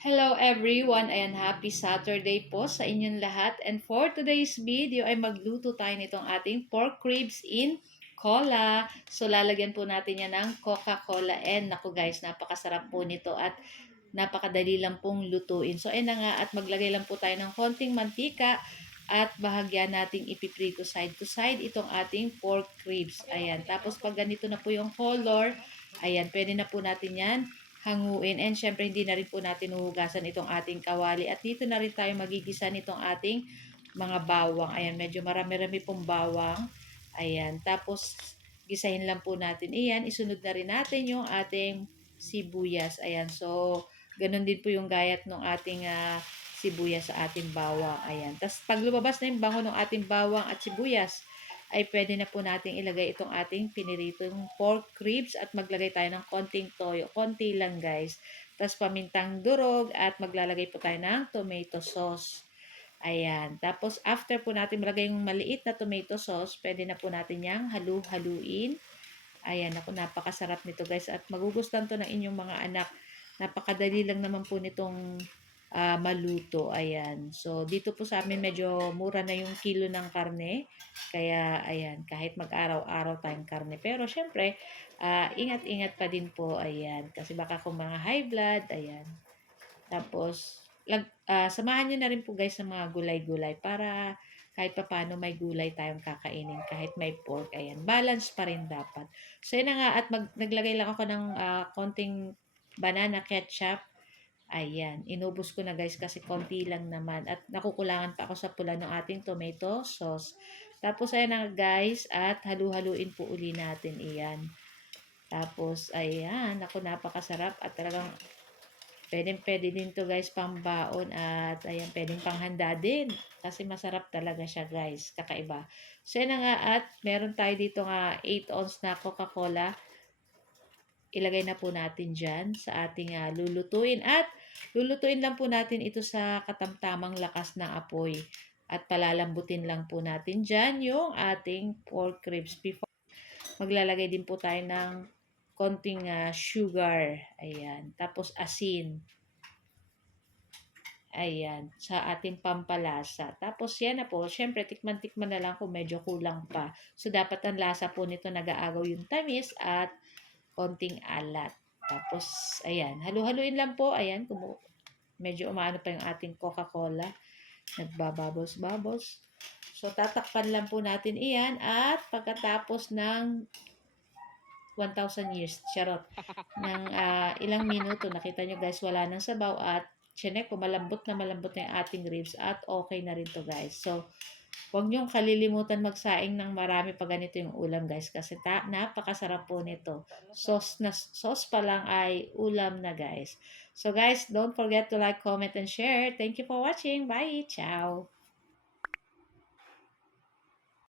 Hello everyone, ayan, happy Saturday po sa inyong lahat. And for today's video ay magluto tayo nitong ating pork ribs in cola. So lalagyan po natin yan ng Coca-Cola and naku guys, napakasarap po nito at napakadali lang pong lutuin. So ayan na nga at maglagay lang po tayo ng konting mantika at bahagyan nating ipiprito side to side itong ating pork ribs. Ayan, tapos pag ganito na po yung color, ayan, pwede na po natin yan hanguin. And syempre, hindi na rin po natin huhugasan itong ating kawali. At dito na rin tayo magigisa nitong ating mga bawang. Ayan, medyo marami-rami pong bawang. Ayan, tapos gisahin lang po natin. Iyan, isunod na rin natin yung ating sibuyas. Ayan, so ganun din po yung gayat ng ating sibuyas sa ating bawang. Ayan, tapos pag lumabas na yung bango ng ating bawang at sibuyas, ay pwede na po nating ilagay itong ating piniritong pork ribs at maglagay tayo ng konting toyo. Konti lang guys. Tapos pamintang durog at maglalagay po tayo ng tomato sauce. Ayan. Tapos after po natin malagay yung maliit na tomato sauce, pwede na po natin yang halu-haluin. Ayan. Ako, napakasarap nito guys. At magugustuhan to ng inyong mga anak. Napakadali lang naman po nitong maluto. Ayan. So, dito po sa amin medyo mura na yung kilo ng karne. Kaya, ayan, kahit mag-araw-araw tayong karne. Pero, syempre, ingat-ingat pa din po. Ayan. Kasi baka kung mga high blood, ayan. Tapos, samahan nyo na rin po guys ng mga gulay-gulay para kahit pa paano may gulay tayong kakainin kahit may pork. Ayan, balance pa rin dapat. So, yun na nga at naglagay lang ako ng konting banana ketchup. Ayan, inubos ko na guys kasi konti lang naman at nakukulangan pa ako sa pula ng ating tomato sauce. Tapos ayan na guys at halu-haluin po uli natin iyan. Tapos ayan, ako napakasarap at talagang pwede din to guys pambaon at ayan pwedeng panghanda din kasi masarap talaga siya guys, kakaiba. So yan na nga at meron tayo dito nga 8 ounce na Coca-Cola. Ilagay na po natin dyan sa ating lulutuin at lulutuin lang po natin ito sa katamtamang lakas ng apoy at palalambutin lang po natin dyan yung ating pork ribs. Before maglalagay din po tayo ng konting sugar, ayan, tapos asin. Ayan, sa ating pampalasa. Tapos yan na po, syempre tikman-tikman na lang kung medyo kulang pa. So dapat ang lasa po nito nag-aagaw yung tamis at konting alat. Tapos ayan, halu-haluin lang po. Ayan, medyo umaano pa yung ating Coca-Cola. Nagbababos-babos. So tatakpan lang po natin iyan at pagkatapos ng 1,000 years, charot, ng ilang minuto, nakita nyo guys, wala nang sabaw at chinek ko, malambot na yung ating ribs at okay na rin to guys. So, huwag nyong kalilimutan magsaing ng marami pag ganito yung ulam guys kasi napakasarap po nito. Sauce pa lang ay ulam na guys. So guys, don't forget to like, comment, and share. Thank you for watching. Bye! Ciao!